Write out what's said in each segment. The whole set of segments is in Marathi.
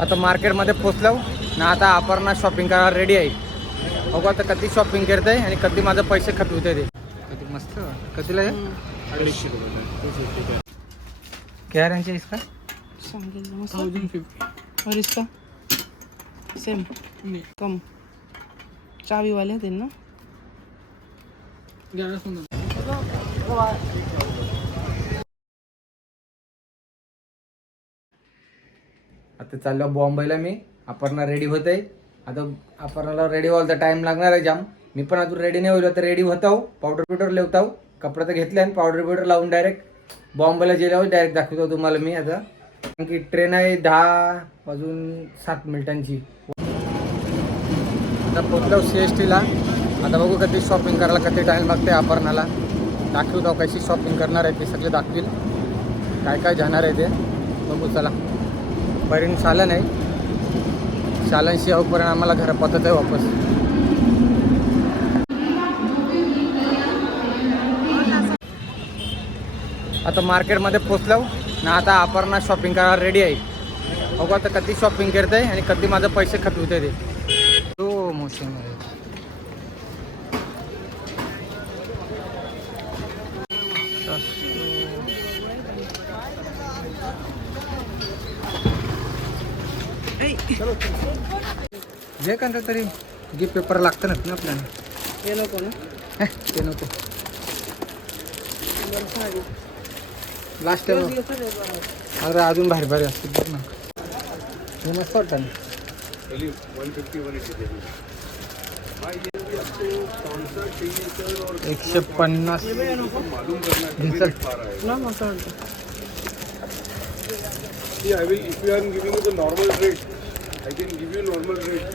आता मार्केटमध्ये पोचलो ना आता अपर्णा शॉपिंग करायला रेडी आहे. बघू आता कधी शॉपिंग करते आणि कधी माझं पैसे खपवते ते. कधी मस्त. कधीला अडीचशे रुपये. क्या रेंज है इसका सांगेल ना मस्त. थाउजंड फिफ्टी और इसका? सेम कम. चावी वाले हैं ना? ग्यारह सौ आता चाललो बॉम्बेला मी. अपर्णा रेडी होत. आहे आता अपर्णाला रेडी व्हायला टाईम लागणार आहे जाम. मी पण अजून रेडी नाही होईल तर रेडी होतो पावडर बिवडर लेवतो कपडे तर घेतले आणि पावडर बिवडर लावून डायरेक्ट बॉम्बेला गेल्यावर डायरेक्ट दाखवतो तुम्हाला मी आता. कारण की ट्रेन आहे दहा वाजून सात मिनिटांची. आता पोचलो सी एस टीला आता बघू कधी शॉपिंग करायला कधी टाईम लागते अपर्णाला. दाखवतो कशी शॉपिंग करणार आहे ते सगळे दाखवील. काय काय जाणार आहे ते. बघू चला. पर्यंत शालन आहे शालनशी येऊपर्यंत आम्हाला घरा आहे वापस. आता मार्केटमध्ये पोचलो ना आता अपर्णा शॉपिंग करायला रेडी आहे. अगो आता कधी शॉपिंग करते आणि कधी माझं पैसे खपवते ते. हो, तो मोशन जे का तरी गिफ्ट पेपर लागतं ना आपल्याला. ये नको ना. हे, ते नको. लास्ट टाइम अरे अजून भारी भारी असते बघ ना. हे मस्त वाटतं एकशे पन्नास. ना मस्त वाटतं. See, I will, if you are giving you the normal rate, I can give you normal rate.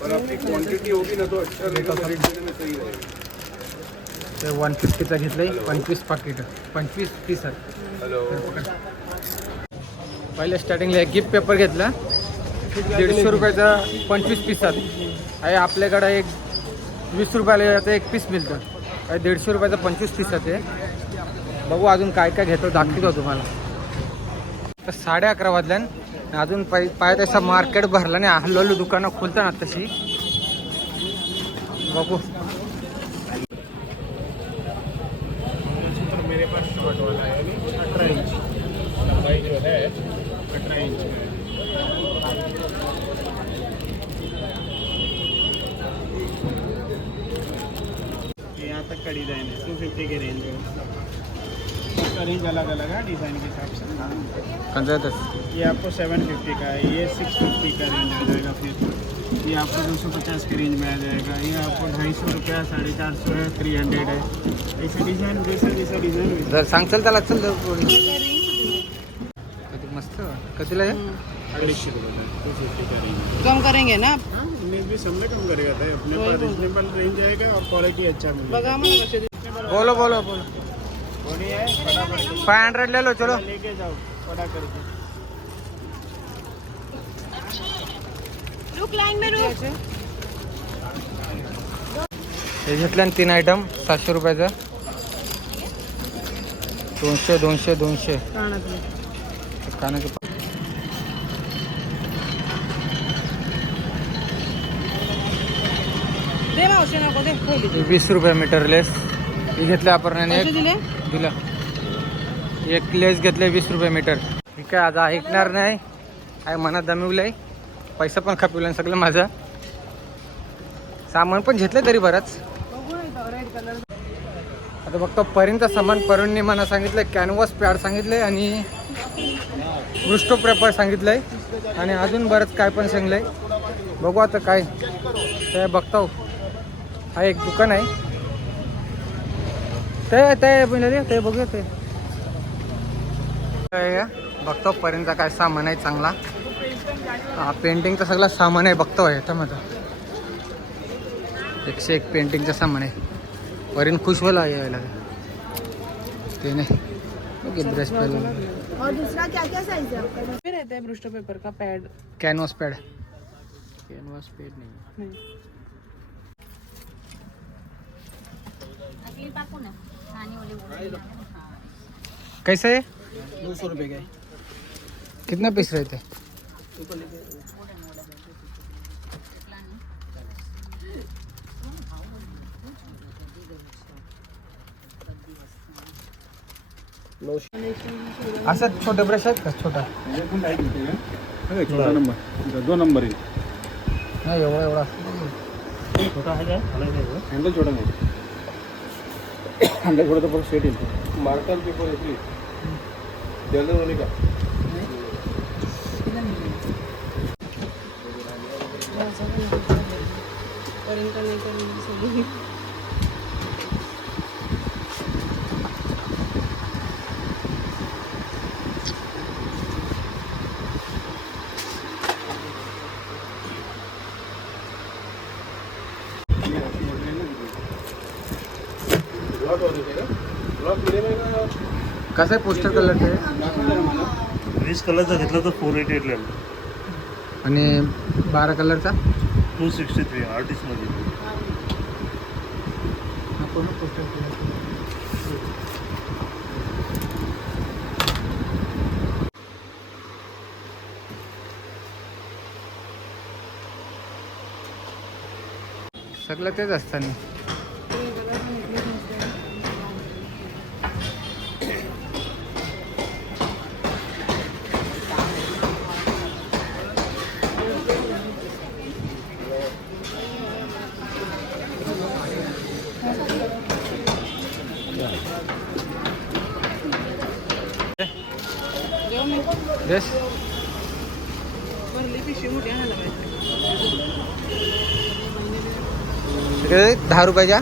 पर आपकी क्वांटिटी होगी ना तो अच्छा रहेगा तो रेट देने में सही रहेगा। ते वन फिफ्टीचा घेतलंय पंचवीस पाकिट पंचवीस पीस हेलो पहिले स्टार्टिंगला एक गिफ्ट पेपर घेतला. दीडशे रुपयाचा पंचवीस पिसात आहे. आपल्याकडं एक वीस रुपयाला याचं एक पीस मिळतं. आहे दीडशे रुपयाचं पंचवीस पिसात आहे बघू अजून काय काय घेतो दाखवतो तुम्हाला. साडे अकरा वाजल्यान अजून पाय पाय तसा मार्केट भरला नाही. हल्लो दुकानं ना तशी. बघू. मेरे पास शॉर्ट टू फिफ्टी के रेंज रेंज अलग अलग है डिज़ाइन के हिसाब से। कंजतच ये आपको सेवन फिफ्टी का है ये सिक्स फिफ्टी का रेंज आ जाएगा फिर। ये आपको दो सौ पचास के रेंज में आ जाएगा। ये आपको ढाई सौ रुपया साढ़े चार सौ है थ्री हंड्रेड है। ऐसे डिज़ाइन जैसा जैसा डिज़ाइन जर सांगचाल त्याला चल दर कधी मस्त कधीला हे? अड़ीसशे रुपये टू फिफ्टी का रेंज कम करेंगे ना? आप हाँ उन्नीस कम करेगा था अपने पास रिजनेबल रेंज आएगा और क्वालिटी अच्छा मिलेगा. बोलो बोलो बोलो। फाइव हंड्रेड ले लो चलो. लेके जाओ बड़ा करके असे? हे घेतले ना तीन आयटम सातशे रुपयाचं. दोनशे दोनशे दोनशे. कानाचे वीस रुपये मीटर लेस घेतले आपण एक दिले. एक लेस घेतले वीस रुपये मीटर. ठीक आहे आता ऐकणार नाही. आहे मनात दमिवलंय. पैसा पण खपवला सगळं माझं. सामान पण घेतलं तरी बरंच. आता बघतो पर्यंत सामान परूनने मला सांगितलं कॅनव्हास पॅड सांगितले आणि पृष्ठो पेपर सांगितलंय. आणि अजून बरंच काय पण सांगलंय बघू आता काय. ते बघतो. हा एक दुकान आहे. ते ते ते बघूया ते. ते बघतो पर्यंत काय सामान आहे चांगला. हा पेंटिंगचं सगळं सामान आहे बघतो आहे ह्याच्यामध्ये एकशे एक पेंटिंगचं सामान आहे. वरीन खुश होला यायला. ते नाही. ओके ब्रश पेन और दूसरा क्या क्या साइज है आपका? पे रहता है पृष्ठ पेपर का pad canvas pad canvas pad नहीं नहीं। कैसे? दो सौ रुपये का। है कितना पीस रहते असं छोटे ब्रश आहेत का? छोटा। छोटा नंबर। दो नंबर येईल नाही एवढा एवढा। हँडल छोटा नाही हँडल छोटा तर परत सेट येईल. मार्कर पेपर येतील जर्नल होणे का करेन का? नाही. करेन सगळी ब्लॉक होते का ब्लॉक मिडियम आहे का कसं आहे पोस्टर कलरचं आहे वीस कलरचा घेतला तर फोर एटी एट लागला आणि बारा कलरचा टू सिक्स्टी थ्री आर्टिस्टमध्ये कलर सगळं तेच असताना दहा रुपयाच्या?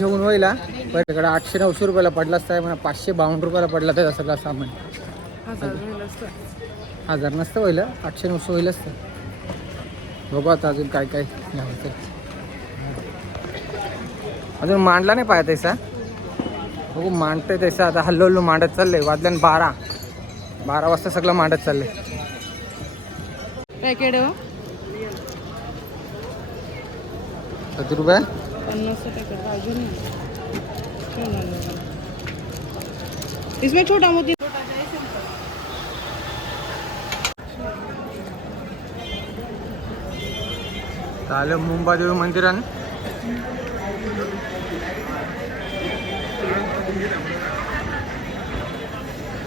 व्हायला इकडे आठशे नऊशे रुपयाला पडला असता म्हणा पाचशे बावन्न रुपयाला पडला त्याचा सगळा सामान. हजार नसतं व्हायला आठशे नऊशे होईल असतं. बघू आता अजून काय काय. अजून मांडला नाही पाहिजे बघू मांडतंय तैसा आता हल्लो हल्लो मांडत चाललंय वाजल्यान बारा. बारा वाजता सगळं मांडत चाललंय पॅकेट हो? किती रुपये पॅकेट. इसमें छोटा मोती मुंबादेवी मंदिरान.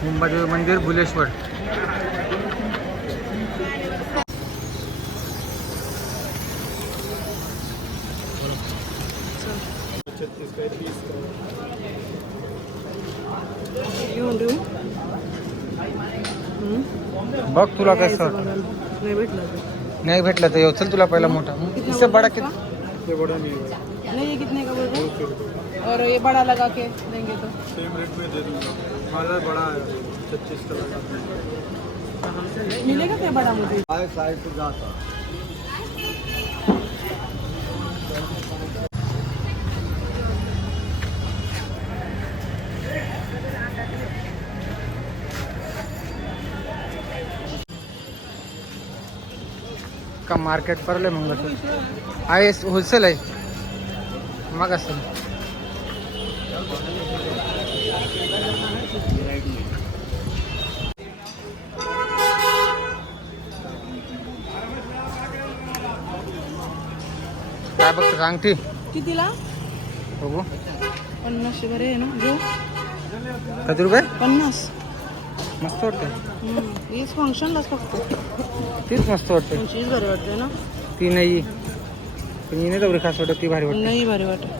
मुंबादेवी मंदिर भुलेश्वर बघ तुला कसं बघायला. नाही भेटलं. नाही भेटलं तर चल तुला पहिला मोठा कितना इससे बडा बोला किती इसका? ते बडा नाही. नहीं ये कितने का बोल रहे और ये बड़ा लगा के देंगे तो सेम रेट में दे दूँगा बड़ा है छत्तीस का लगा मिलेगा क्या बड़ा मुझे? का मार्केट परले मंगळसूत्र आहे होलसेल आहे मग असेल काय अंगठी कितीला? बघू. पन्नासशे बरे आहे ना? घेऊ. किती रुपये? पन्नास. मस्त वाटते हम्म. हेच फंक्शनलाच फक्त. तीच मस्त वाटते वाटते ना? ती नाही. पण ही नाही तेवढी खास वाटत ती भारी वाटते नाही भारी वाटत.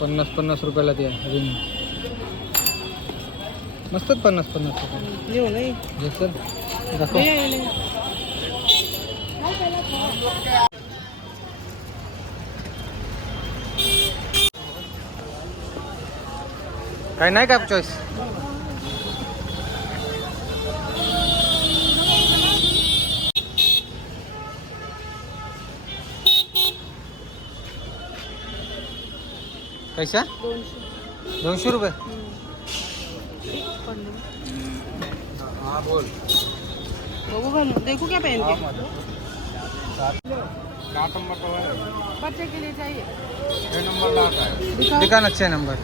पन्नास पन्नास रुपयाला ती रिंग. मस्तच पन्नास पन्नास रुपये. घेऊ नाही. घे चल दाखव ले, ले, ले. काय नाही का चॉईस कैसा? दोनशे दोनशे रुपये। पन्नास. हा बोल बघू घालून देखू क्या पहन के। आठ नंबर का है। बच्चे के लिए चाहिए। छः नंबर लाख है दिखाओ दिखा ना छः नंबर।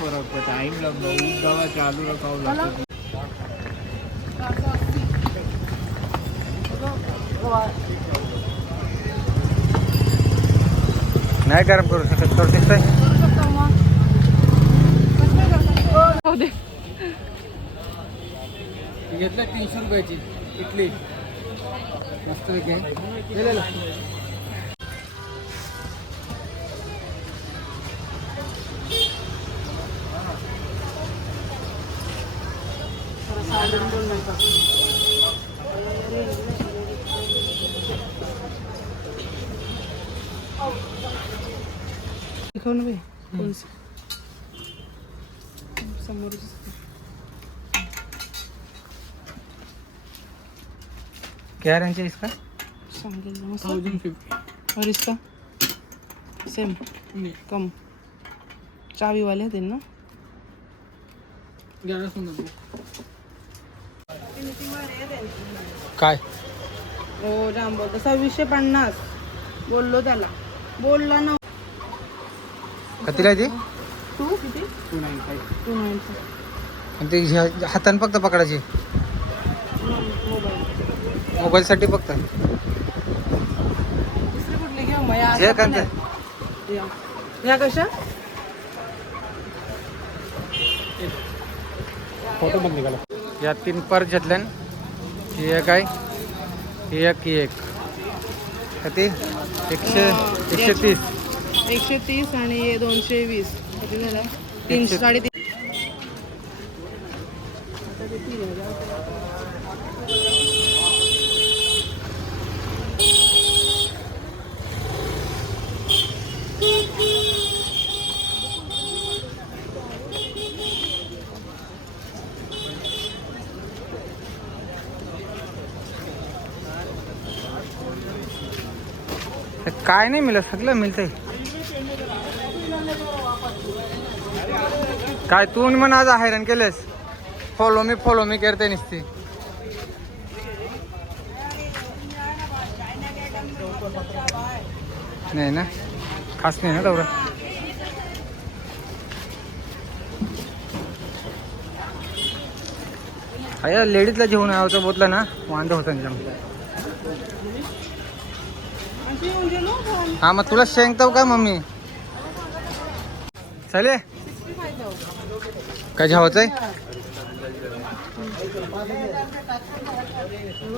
टाइम लग रहा उस दवा चालू. रखाओ लगता नाही गरम करू शकत करू शकतोय हो दे. घेतलं तीनशे रुपयाची इडली. मस्त दिखाओ ना भाई कौन सी समोर क्या रेंज है इसका? सांगेल ना मस्त और इसका? सेम कम. चावी वाले हैं ना? काय? हो जाम बोलतो सव्वीसशे पन्नास. बोललो त्याला. बोलला ना. कितीला आहे ती? टू किती? टू नाईन आणि ती ह्या- हातानं फक्त पकडायची. मोबाईल मोबाईलसाठी फक्त. दुसरी कुठली घेऊ मग? या जे अशा पण कोणत्या? आहेत. या. या कशा? या तीन पर्स घेतल्यान ही एक आहे. ही एक ही एक. किती एकशे एकशे तीस. एकशे तीस आणि हे दोनशे वीस. किती झालं? तीनशे साडेतीन काय नाही मिळत सगळं मिळतंय. काय तू म्हण आज हैराण केलंस फॉलो मी फॉलो मी करते नुसती. नाही ना? खास नाही ना तेवढं? अया लेडीजला जेवण यावचं बोललं ना? वांदं होतं ना अशी म्हणजे नो फोन हा मग तुला शेंगताव का मम्मी? चले. काय जेवायचं आहे?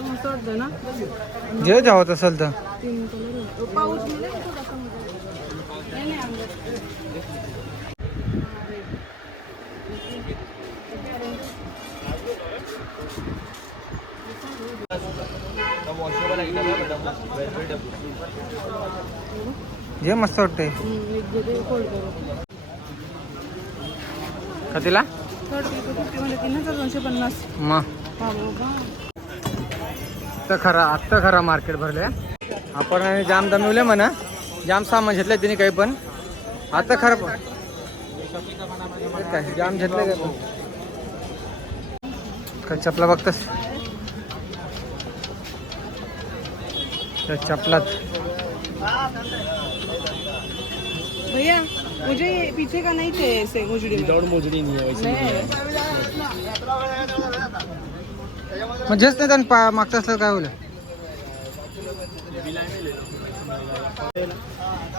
मस्त वाटतं ना जे जेवत असेल तर. तीन कलर पाऊस मिळेल का थोडासा मध्ये? नाही, नाही, अंदर. जे मस्त वाटतंय. कधीला? दोनशे पन्नास मग. आत्ता खरा आत्ता खरा मार्केट भरले आपण आणि जाम दमिवले म्हणा. जाम सामान घेतलंय तिने काही पण. आता खरं पण काय जाम घेतलंय काय चपला बघतस? चपलात. भैया मुझे ये पीछे का नहीं थे ऐसे मुजड़ी में। मोजड़ी नहीं है नहीं मग जेच नाही त्यांनी पा मागचं असलं काय होईल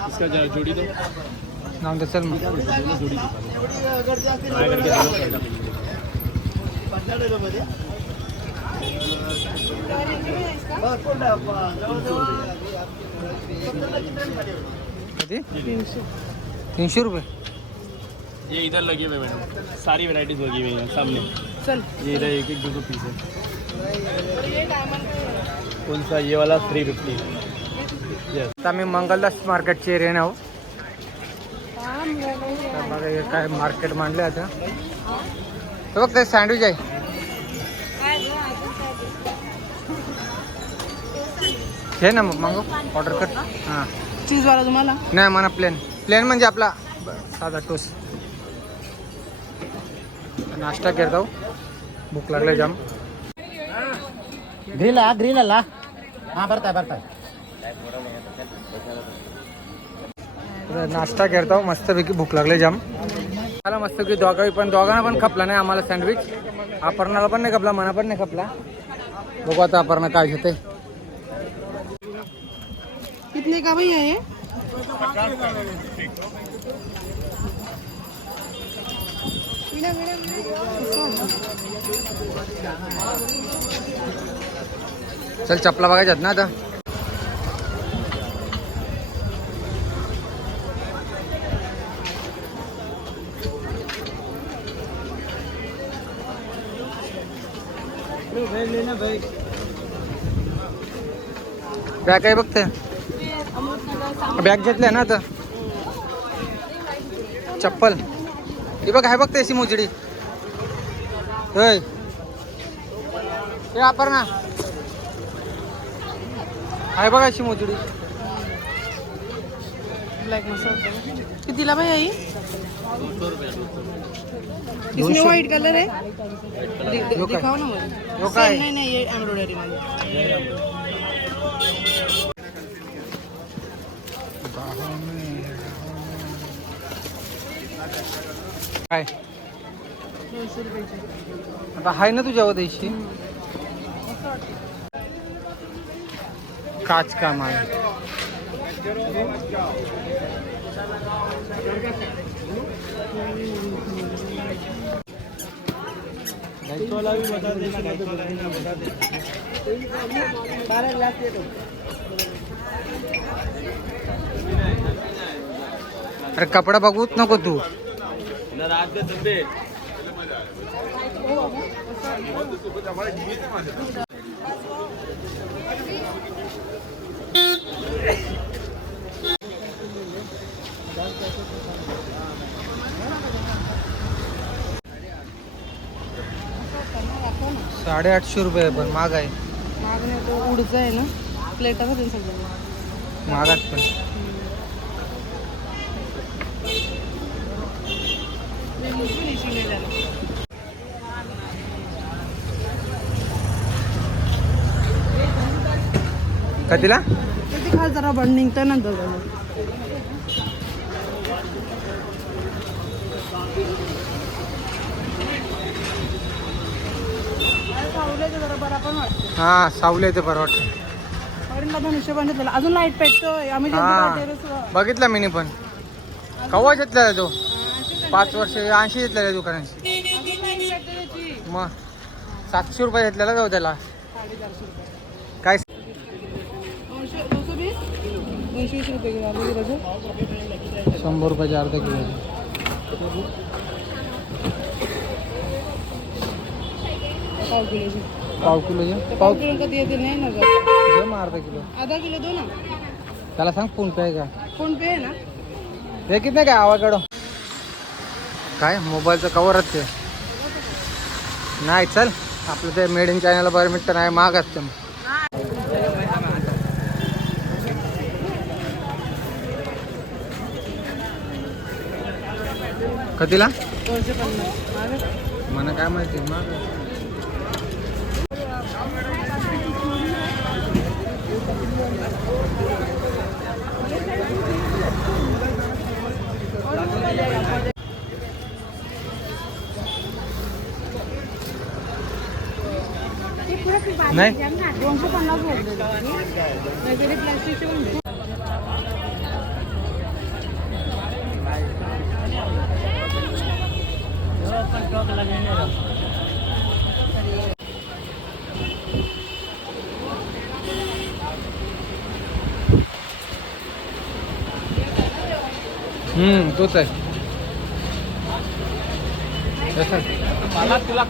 इसका जा- जोड़ी दो। नाव दे चल मग तीनशे तीनशे रुपये. ये इधर लगी हुई है मैडम। सारी वैरायटीज लगी हुई हैं सामने। चल। ये इधर एक एक दो दो पीस है। और ये डायमंड का. कौन सा? ये वाला थ्री फिफ्टी यस आम्ही मंगलदास मार्केटचे एरिया आहो बघा हे काय मार्केट मांडले आता. बघ ते सँडविच आहे? घे ना मग मागव ऑर्डर कर. हाँ. चीजवाला तुम्हाला? नाही म्हणा प्लेन प्लेन म्हणजे आपला साधा टोस नाश्ता करतो. भूक लागले जाम. ग्रिल आ ग्रिल ला. हां भरताय भरताय. नाश्ता करतो. मस्तपैकी भूक लागले जाम. मला मस्त की पण दोघांना पण खपला नाही आम्हाला सँडविच अपर्णाला पण नाही खपला मना पण नाही खपला. बघू आता अपर्णा काय घेते कितने का भैया ये? चल चपला बघायच्यात ना आता. बॅग आहे बघते बॅग घेतल्या ना आता. चप्पल. ही बघ आहे बघते अशी मोजडी. होय. हे वापर ना. आहे बघा अशी मोजडी. ब्लॅक मसाला कितीला भैया ही इसमें व्हाइट कलर है? दिखाओ ना मुझे नहीं नहीं ये एम्ब्रॉयडरी में काय? आता आहे ना तुझ्यावर देशी? काच काम आहे अरे कपडा बघूच नको तू. साडेआठशे रुपये आहे पण महाग आहे. मागणे तो उडचं आहे ना. प्लेटा होते सगळं महागात पण फिनिशिंग आहे त्याला कधीला ते खास जरा बंड निघतं नंतर हा सावले येते बरं वाटतं. घेतलेला अजून लाइट पेटतोय. आम्ही हा. बघितला मी पण. कवा घेतलेला तो. पाच वर्ष ऐंशी पेटते त्याची? मग सातशे रुपये घेतलेला का हो त्याला. साडेचारशे रुपये काय दोनशे दोनशे वीस दोनशे वीस रुपये किलो आलू किलोचे शंभर रुपयाचे अर्धा किलो. पाव किलोचे. पाव किलोचे? पाव किलो कधी येते नाही ना मग अर्धा किलो. आधा किलो दो ना त्याला सांग फोन पे आहे का? फोन पे आहे ना? हे किती नाही काय आवाकडं काय? मोबाईलचं कवरच ते नाही चल. आपलं ते मेड इन चायनाला बरं मिळतं नाही महाग असते. मग कधीला? मागे मला काय माहिती आहे. नाही दोनशे पन्नास बोलतो नाहीतरी प्लास्टिकचे पण दे. हम्म तोच आहे.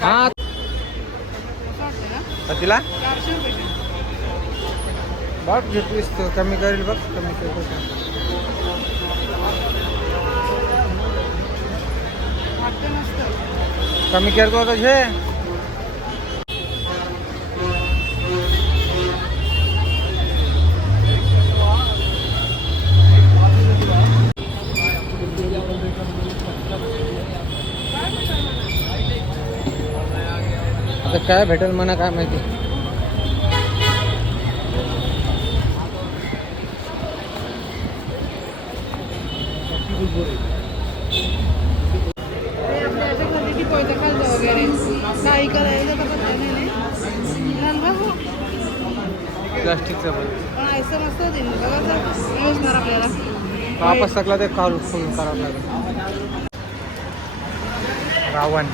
हा. रुपये. बघ घेतलीस तू कमी करेल बघ कमी करेल कमी करतो आता घे आता काय भेटेल मला काय माहिती प्लास्टिकचं पण पण ऐसा मस्त बघा तर आपल्याला वापस टाकला ते काल फुल करावं लागेल. रावण.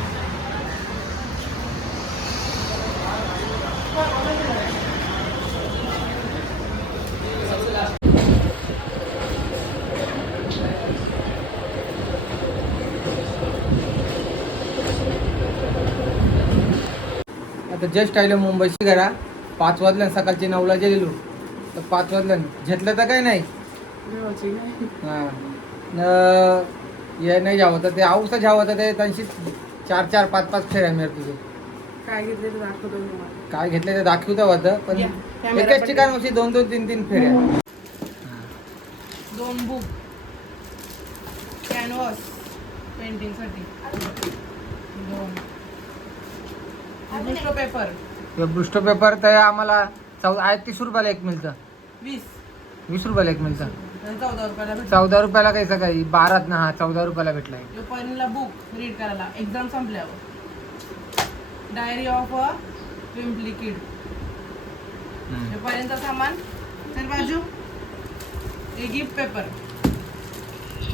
आता जस्ट आलो मुंबईची घरा. पाच वाजल्या सकाळची नऊला गेलेलो. तर पाच वाजल्या घेतलं तर काय नाही? हा. न ये नाही जावं तर ते औसा जावं तर ते त्यांची चार चार पाच पाच फेऱ्या मिळत तुझे काय घेतले ते दाखवतो मी. काय घेतलं ते दाखवतं होतं पण या, एकाच. ठिकाणी अशी दोन दोन तीन तीन फेऱ्या. दोन बुक. कॅनव्हास. पेंटिंगसाठी. दोन. पेपर ते बुस्ट पेपर तर आम्हाला चौ आहे तीस रुपयाला एक मिळतं. वीस. वीस रुपयाला एक मिळतं आणि चौदा रुपयाला भेटतो चौदा रुपयाला काही सकाळी? बारात ना हा चौदा रुपयाला भेटलाय पहिला बुक रीड करायला. एक्झाम संपल्यावर. Diary of a wimpy kid पर्यंत सामान. चल बाजू. हे गिफ्ट पेपर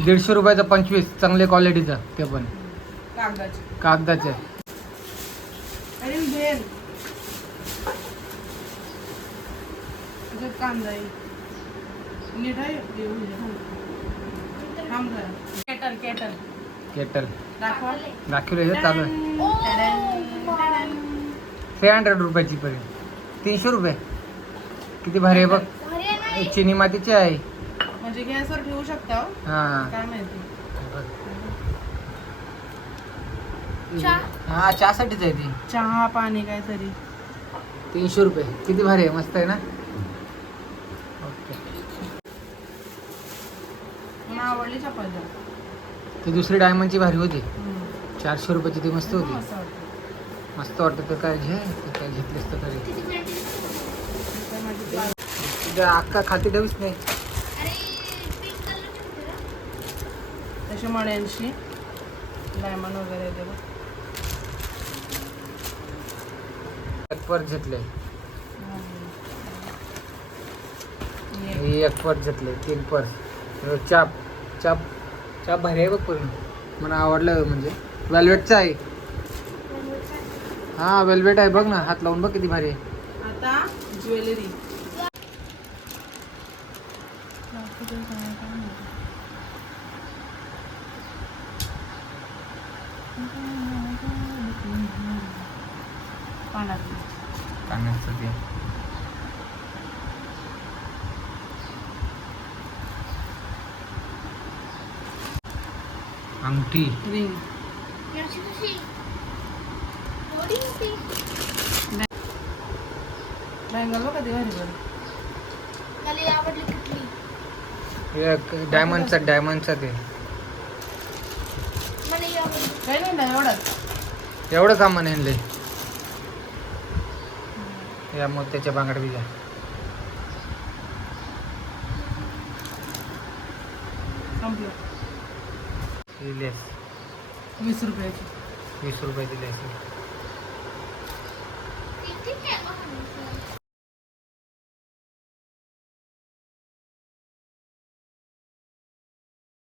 दीडशे रुपयाचं पंचवीस चांगले क्वालिटीचं ते पण. कागदाचे. कागदाचे. अरे भेल त्याच्यात कांदा नीट आहे. केटल केटल केटल दाखवा. दाखवले चालू आहे. थ्री हंड्रेड रुपयाची पर्यंत तीनशे रुपये. किती भारी आहे बघ. हे? चिनी मातीची आहे. म्हणजे गॅसवर ठेवू शकता हो. हा. काय माहिती. हा चहासाठीच आहे ती. चहा पाणी काहीतरी. तीनशे रुपये. किती भारी आहे. मस्त आहे ना? आवडली चपाती ती दुसरी डायमंडची भारी होती. हम्म. चारशे रुपयाची ती मस्त होती. मस्त वाटतं. मस्त वाटतं तर काय घे तर काय घेतलीस तर करे. तर माझी तुझ्या अक्का खाती ठेवीच नाही. तसे मण्यांशी डायमंड वगैरे येते बघ. एक पर्स घेतले. हे ही एक पर्स घेतले तीन पर्स चाप. चाप चाप भारी आहे बघ पूर्ण. मला आवडलं म्हणजे. वेल्वेटचा आहे. हा वेल्वेट आहे बघ ना. हात लावून बघ किती भारी आहे. आता ज्वेलरी पाण्यातली कानाचं ते अंगठी. रिंग बँगल बघ भारी बरं डायमंडचा डायमंडचा ते. काही नाही ना एवढंच. एवढं सामान आणले या मोत्याच्या बांगड बिजा संपलं ही लेस वीस रुपयाची वीस रुपयाची लेस आहे.